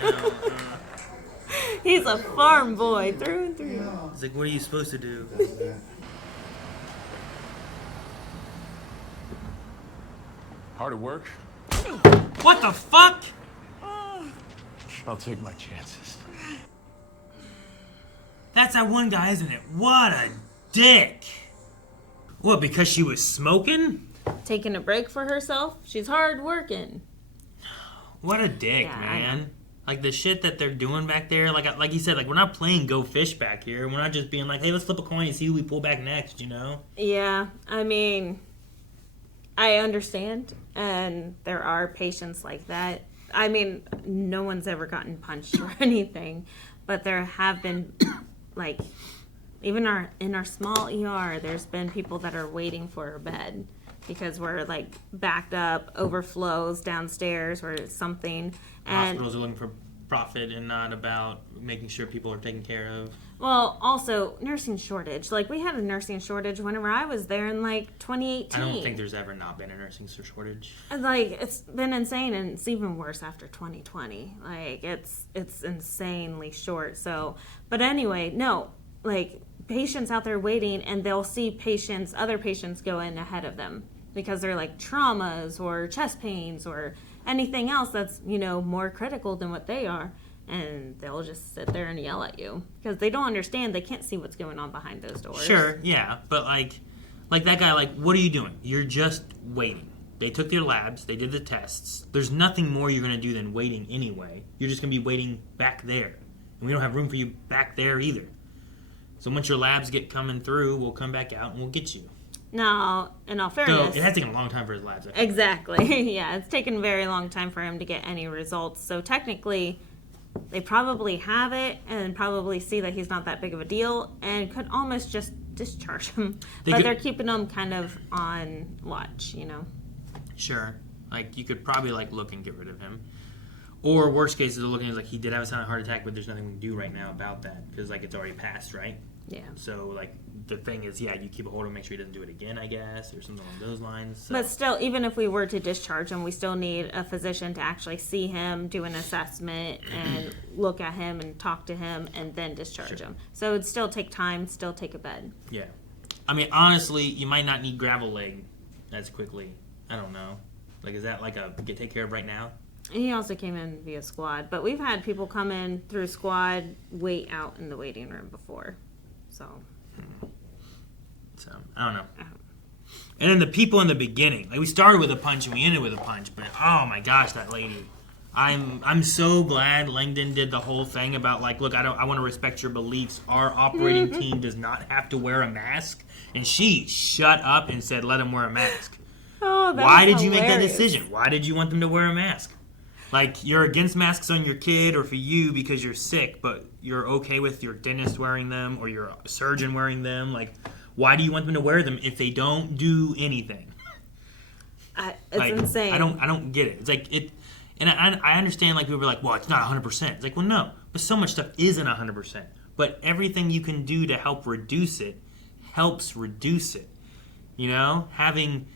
I know. He's a farm boy through and through. It's like, what are you supposed to do? Hard at work? What the fuck? I'll take my chances. That's that one guy, isn't it? What a dick. What, because she was smoking? Taking a break for herself. She's hard working. What a dick, Yeah, man. Like the shit that they're doing back there, like you said, like we're not playing Go Fish back here. We're not just being like, hey, let's flip a coin and see who we pull back next, you know? Yeah, I mean, I understand, and there are patients like that. I mean, no one's ever gotten punched or anything, but there have been, like, even in our small ER, there's been people that are waiting for a bed because we're like backed up, overflows downstairs or something. And Hospitals are looking for profit and not about making sure people are taken care of. well, also nursing shortage. Like we had a nursing shortage whenever I was there in like 2018. I don't think there's ever not been a nursing shortage. Like it's been insane, and it's even worse after 2020. Like it's insanely short. So, but anyway, no, like patients out there waiting, and they'll see other patients go in ahead of them because they're like traumas or chest pains or anything else that's, you know, more critical than what they are. And they'll just sit there and yell at you because they don't understand. They can't see what's going on behind those doors. Sure, yeah, but like that guy, like, what are you doing? You're just waiting. They took their labs, they did the tests. There's nothing more you're gonna do than waiting anyway. You're just gonna be waiting back there, and we don't have room for you back there either. So once your labs get coming through, we'll come back out and we'll get you. Now, in all So fairness, it has taken a long time for his labs. Exactly. Yeah, it's taken a very long time for him to get any results. So technically, they probably have it and probably see that he's not that big of a deal and could almost just discharge him. They're keeping him kind of on watch, you know. Sure. Like, you could probably, like, look and get rid of him. Or, worst case, they're looking at, like, he did have a silent heart attack, but there's nothing we can do right now about that because, like, it's already passed, right? Yeah. So, like, the thing is, yeah, you keep a hold of him, make sure he doesn't do it again, I guess, or something along those lines. So. But still, even if we were to discharge him, we still need a physician to actually see him, do an assessment, and look at him and talk to him, and then discharge him. So it'd still take time, still take a bed. Yeah. I mean, honestly, you might not need gravel leg as quickly. I don't know. Like, is that like a take care of right now? He also came in via squad, but we've had people come in through squad, wait out in the waiting room before. So I don't know. And then the people in the beginning, like we started with a punch and we ended with a punch, but oh my gosh, that lady! I'm so glad Langdon did the whole thing about like, look, I want to respect your beliefs. Our operating team does not have to wear a mask, and she shut up and said, let him wear a mask. Oh, why did you make that decision? Why did you want them to wear a mask? Like, you're against masks on your kid or for you because you're sick, but you're okay with your dentist wearing them or your surgeon wearing them. Like, why do you want them to wear them if they don't do anything? It's like, insane. I don't get it. It's like it, and I understand. Like, we were like, well, it's not 100%. It's like, well, no, but so much stuff isn't 100%. But everything you can do to help reduce it helps reduce it. You know, having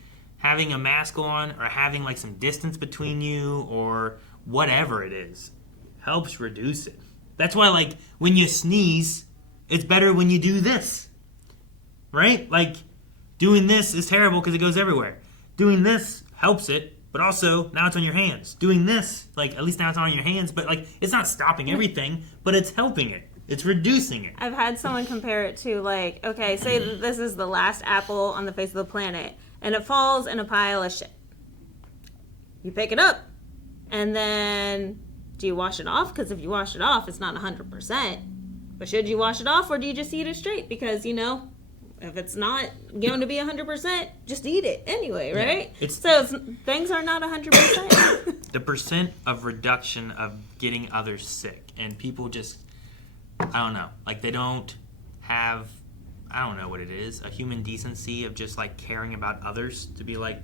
a mask on or having like some distance between you or whatever it is helps reduce it. That's why, like, when you sneeze, it's better when you do this, right? Like, doing this is terrible because it goes everywhere. Doing this helps it, but also now it's on your hands. Doing this, like, at least now it's on your hands, but like, it's not stopping everything, but it's helping it. It's reducing it. I've had someone compare it to like, okay, say that this is the last apple on the face of the planet, and it falls in a pile of shit. You pick it up, and then do you wash it off? Because if you wash it off, it's not 100%. But should you wash it off, or do you just eat it straight? Because, you know, if it's not going to be 100%, just eat it anyway, right? Yeah, things are not 100%. The percent of reduction of getting others sick, and people just, I don't know, like they don't have, I don't know what it is, a human decency of just like caring about others, to be like,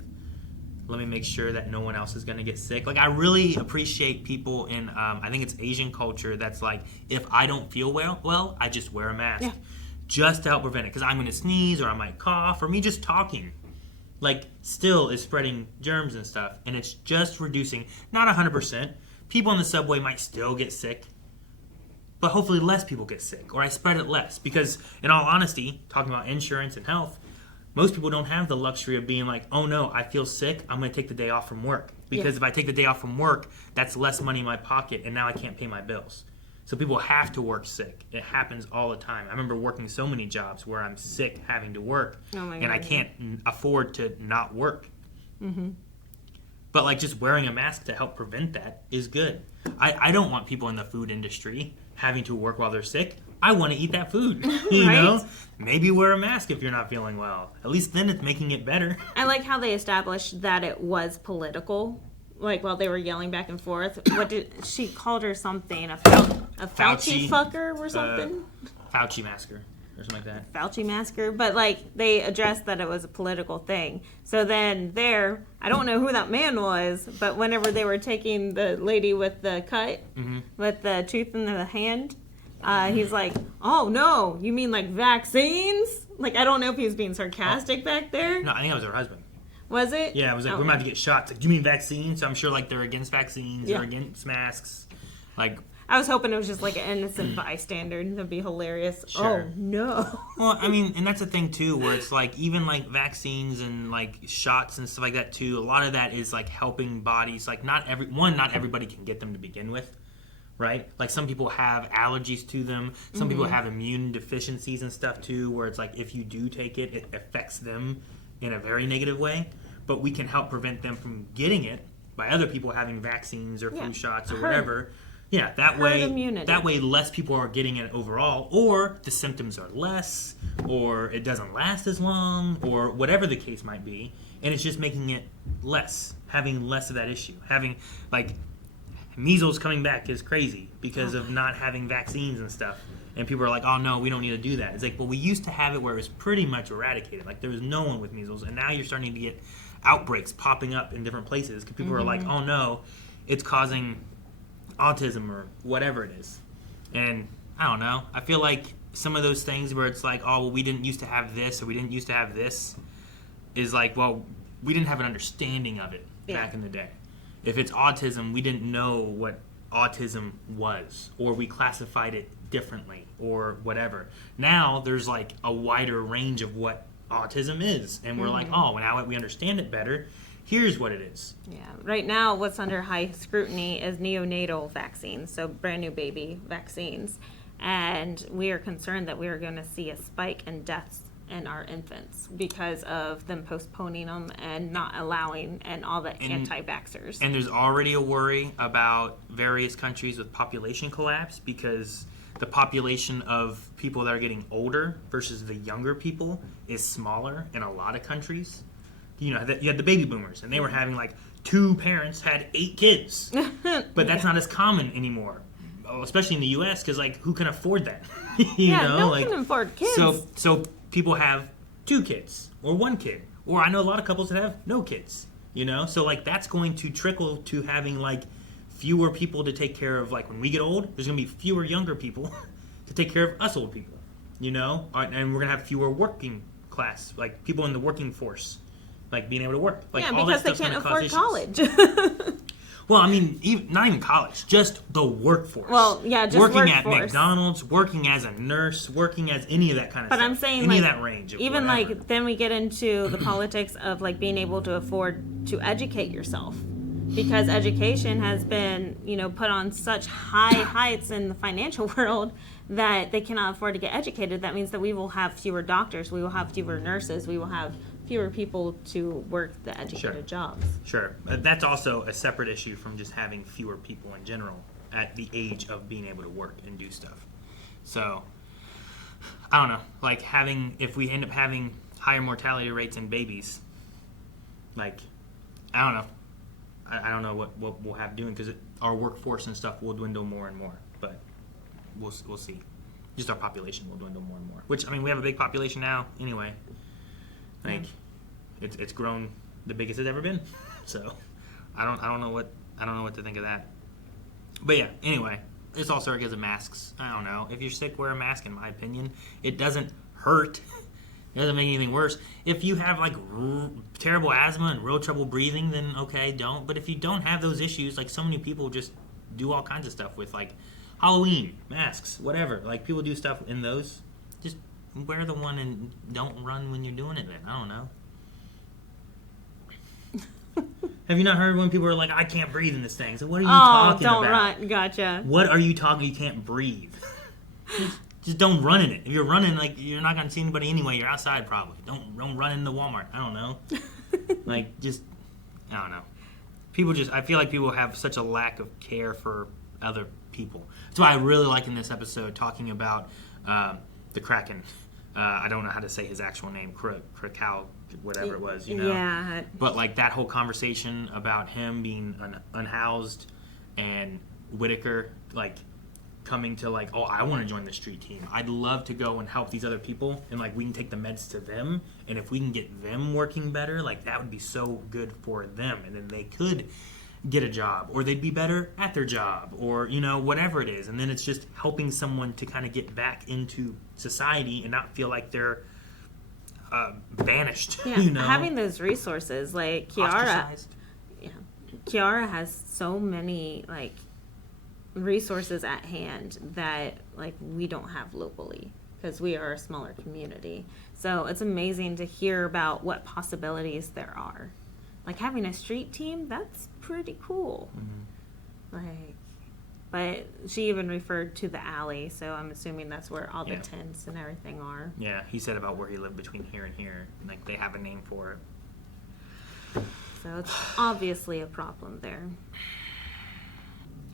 let me make sure that no one else is going to get sick. Like, I really appreciate people in, I think it's Asian culture, that's like, if I don't feel well, I just wear a mask. Just to help prevent it. Because I'm going to sneeze, or I might cough, or me just talking, like, still is spreading germs and stuff. And it's just reducing, not 100%. People on the subway might still get sick. But hopefully less people get sick, or I spread it less. Because, in all honesty, talking about insurance and health, most people don't have the luxury of being like, oh no, I feel sick, I'm going to take the day off from work. Because if I take the day off from work, that's less money in my pocket, and now I can't pay my bills. So people have to work sick. It happens all the time. I remember working so many jobs where I'm sick having to work, and I can't afford to not work. Mm-hmm. But like, just wearing a mask to help prevent that is good. I don't want people in the food industry having to work while they're sick. I want to eat that food, you know? Maybe wear a mask if you're not feeling well. At least then it's making it better. I like how they established that it was political. Like, while they were yelling back and forth. What did she called her something? A Fauci fucker or something? Fauci masker or something like that. Fauci masker. But, like, they addressed that it was a political thing. So then I don't know who that man was, but whenever they were taking the lady with the cut, with the tooth in the hand, he's like, oh no, you mean like vaccines? Like, I don't know if he was being sarcastic back there. No, I think that was her husband. Was it? Yeah, it was like, we're about to get shots. Like, do you mean vaccines? So I'm sure like they're against vaccines, they're against masks. Like, I was hoping it was just like an innocent bystander. That'd be hilarious. Sure. Oh no. Well, I mean, and that's the thing too, where it's like, even like vaccines and like shots and stuff like that too, a lot of that is like helping bodies. Like, not everybody can get them to begin with. Right? Like, some people have allergies to them. Some people have immune deficiencies and stuff too, where it's like, if you do take it, it affects them in a very negative way. But we can help prevent them from getting it by other people having vaccines or flu shots or whatever. Yeah, that way less people are getting it overall, or the symptoms are less, or it doesn't last as long, or whatever the case might be. And it's just making it less, having less of that issue. Having, like, measles coming back is crazy because of not having vaccines and stuff. And people are like, oh no, we don't need to do that. It's like, well, we used to have it where it was pretty much eradicated. Like, there was no one with measles, and now you're starting to get outbreaks popping up in different places because people are like, oh no, it's causing autism or whatever it is. And I don't know. I feel like some of those things where it's like, oh, well, we didn't used to have this, or we didn't used to have this, is like, well, we didn't have an understanding of it back in the day. If it's autism, we didn't know what autism was, or we classified it differently, or whatever. Now there's like a wider range of what autism is, and we're like, oh, now that we understand it better, here's what it is. Yeah. Right now, what's under high scrutiny is neonatal vaccines, so brand new baby vaccines. And we are concerned that we are going to see a spike in deaths in our infants because of them postponing them and not allowing, and all the anti-vaxxers. And there's already a worry about various countries with population collapse, because the population of people that are getting older versus the younger people is smaller in a lot of countries. You know, you had the baby boomers, and they were having like 2 parents had 8 kids. But that's not as common anymore, especially in the U.S., because like, who can afford that? No one can afford kids. So people have 2 kids or 1 kid, or I know a lot of couples that have no kids. You know, so like, that's going to trickle to having like fewer people to take care of. Like, when we get old, there's going to be fewer younger people to take care of us old people. You know, and we're going to have fewer working class, like people in the working force, like being able to work. Like, all because that they can't afford college. Well, I mean, not even college, just the workforce. Well, yeah, just working workforce. at McDonald's, working as a nurse, working as any of that kind of stuff. But I'm saying, any like, of that range. Of even whatever. like, then we get into the politics of like being able to afford to educate yourself, because education has been, you know, put on such high heights in the financial world that they cannot afford to get educated. That means that we will have fewer doctors, we will have fewer nurses, we will have fewer people to work the educated jobs. Sure. That's also a separate issue from just having fewer people in general at the age of being able to work and do stuff. So, I don't know. Like, if we end up having higher mortality rates in babies, like, I don't know. I don't know what we'll have doing, because our workforce and stuff will dwindle more and more. But we'll see. just our population will dwindle more and more. Which, I mean, we have a big population now anyway. Like, it's grown the biggest it's ever been. So, I don't know what to think of that. But yeah, anyway, it's also because of masks. I don't know. If you're sick, wear a mask. In my opinion, it doesn't hurt. It doesn't make anything worse. If you have like terrible asthma and real trouble breathing, then okay, don't. But if you don't have those issues, like so many people just do all kinds of stuff with like Halloween, masks, whatever. Like people do stuff in those. Just wear the one and don't run when you're doing it then. I don't know. Have you not heard when people are like, I can't breathe in this thing? So what are you talking about? Oh, don't run. Gotcha. What are you talking? You can't breathe. Just don't run in it. If you're running, like you're not gonna see anybody anyway. You're outside probably. Don't run in the Walmart. I don't know. Like just, I don't know. People just, I feel like people have such a lack of care for other people. That's why I really like in this episode talking about the Kraken. I don't know how to say his actual name, Krakow, whatever it was, you know. Yeah. But like that whole conversation about him being unhoused and Whitaker like coming to like, oh, I want to join the street team. I'd love to go and help these other people, and like we can take the meds to them, and if we can get them working better, like that would be so good for them, and then they could get a job, or they'd be better at their job, or you know, whatever it is. And then it's just helping someone to kind of get back into society and not feel like they're banished. Yeah, you know, having those resources like Kiara has so many like resources at hand that like we don't have locally because we are a smaller community. So it's amazing to hear about what possibilities there are. Like having a street team, that's pretty cool. Like, but she even referred to the alley, so I'm assuming that's where all the tents and everything are. Yeah, he said about where he lived between here and here. Like they have a name for it. So it's obviously a problem there.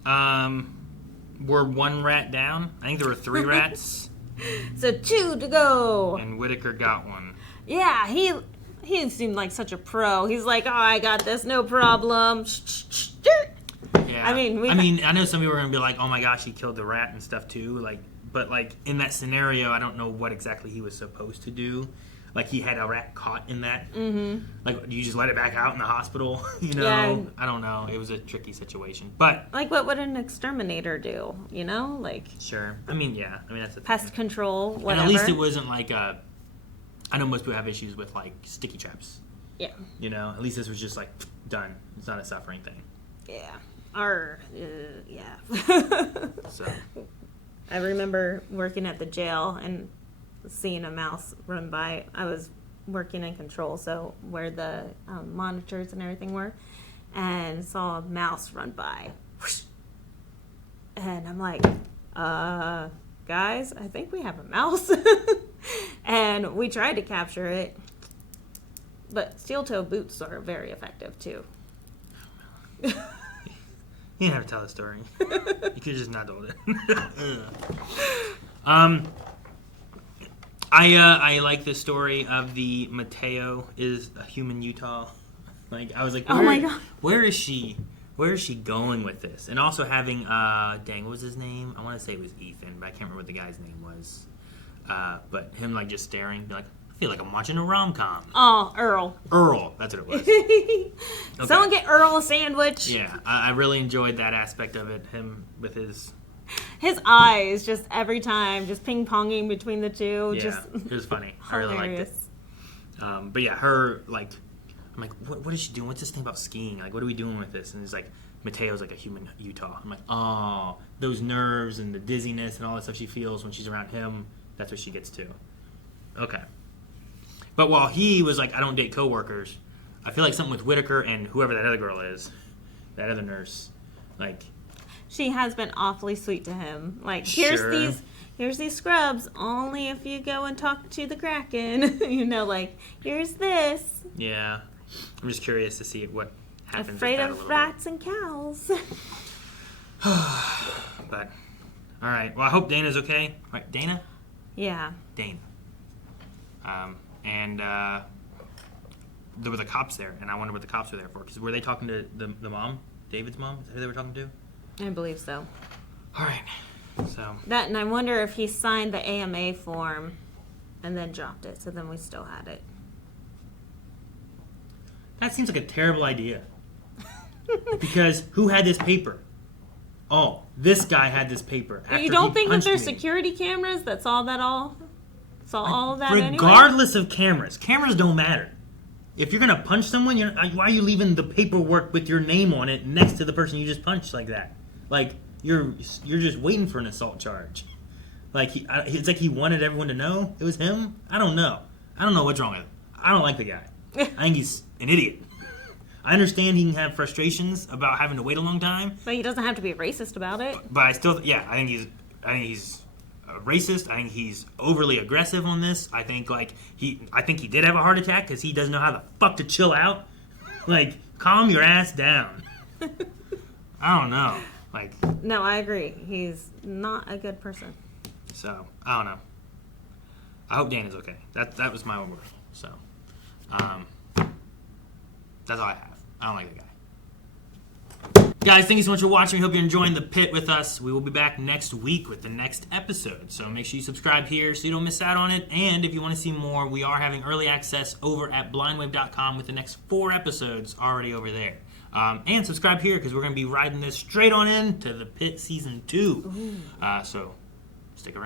We're one rat down. I think there were 3 rats. So 2 to go. And Whitaker got one. Yeah, he seemed like such a pro. He's like, oh, I got this, no problem. Yeah. I mean, I know some people are gonna be like, oh my gosh, he killed the rat and stuff too. Like, but like in that scenario, I don't know what exactly he was supposed to do. Like he had a rat caught in that. Mm-hmm. Like, do you just let it back out in the hospital? You know, yeah. I don't know. It was a tricky situation, but like, what would an exterminator do? You know, like sure. I mean, yeah. I mean, that's a pest control. Whatever. And at least it wasn't like a. I know most people have issues with like sticky traps. Yeah. You know, at least this was just like done. It's not a suffering thing. Yeah. Yeah. So. I remember working at the jail and seeing a mouse run by. I was working in control, so where the monitors and everything were, and saw a mouse run by. Whoosh. And I'm like, guys, I think we have a mouse. And we tried to capture it, but steel-toe boots are very effective too. You didn't have to tell the story. You could have just not told it. I like the story of the Mateo is a human Utah. Like I was like, oh my God, where is she? Where is she going with this? And also having dang, what was his name? I want to say it was Ethan, but I can't remember what the guy's name was. But him like just staring, be like, I feel like I'm watching a rom-com. Oh, Earl. Earl, that's what it was. Okay. Someone get Earl a sandwich. Yeah, I really enjoyed that aspect of it. Him with his eyes, just every time, just ping-ponging between the two. Yeah, just it was funny. I really liked it. But yeah, her, like, I'm like, what is she doing? What's this thing about skiing? Like, what are we doing with this? And it's like, Mateo's like a human Utah. I'm like, oh, those nerves and the dizziness and all that stuff she feels when she's around him, that's what she gets to. Okay. But while he was like, I don't date coworkers, I feel like something with Whitaker and whoever that other girl is, that other nurse, like... She has been awfully sweet to him. Like, here's these scrubs, only if you go and talk to the Kraken. You know, like, here's this. Yeah. I'm just curious to see what happens. Afraid of rats and cows. But, all right. Well, I hope Dana's okay. Right, Dana? Yeah. Dana. And there were the cops there, and I wonder what the cops were there for. Because were they talking to the mom? David's mom? Is that who they were talking to? I believe so. All right. So That, and I wonder if he signed the AMA form and then dropped it, so then we still had it. that seems like a terrible idea. Because who had this paper? Oh, this guy had this paper. After You don't think that punched there's me. security cameras that saw that all? Saw all of that anyway? Regardless of cameras don't matter. If you're gonna punch someone, why are you leaving the paperwork with your name on it next to the person you just punched like that? Like you're just waiting for an assault charge. Like it's like he wanted everyone to know it was him. I don't know what's wrong with him. I don't like the guy. I think he's an idiot. I understand he can have frustrations about having to wait a long time, But he doesn't have to be racist about it. but I think he's racist. I think he's overly aggressive on this. I think he did have a heart attack because he doesn't know how the fuck to chill out. Like, calm your ass down. I don't know. Like, No, I agree. He's not a good person. so I don't know. I hope Dan is okay. That was my own word. So, that's all I have. I don't like the guy. Guys, thank you so much for watching. We hope you're enjoying the Pit with us. We will be back next week with the next episode. So make sure you subscribe here so you don't miss out on it. And if you want to see more, we are having early access over at blindwave.com with the next 4 episodes already over there. And subscribe here because we're going to be riding this straight on in to the Pit Season 2. So stick around.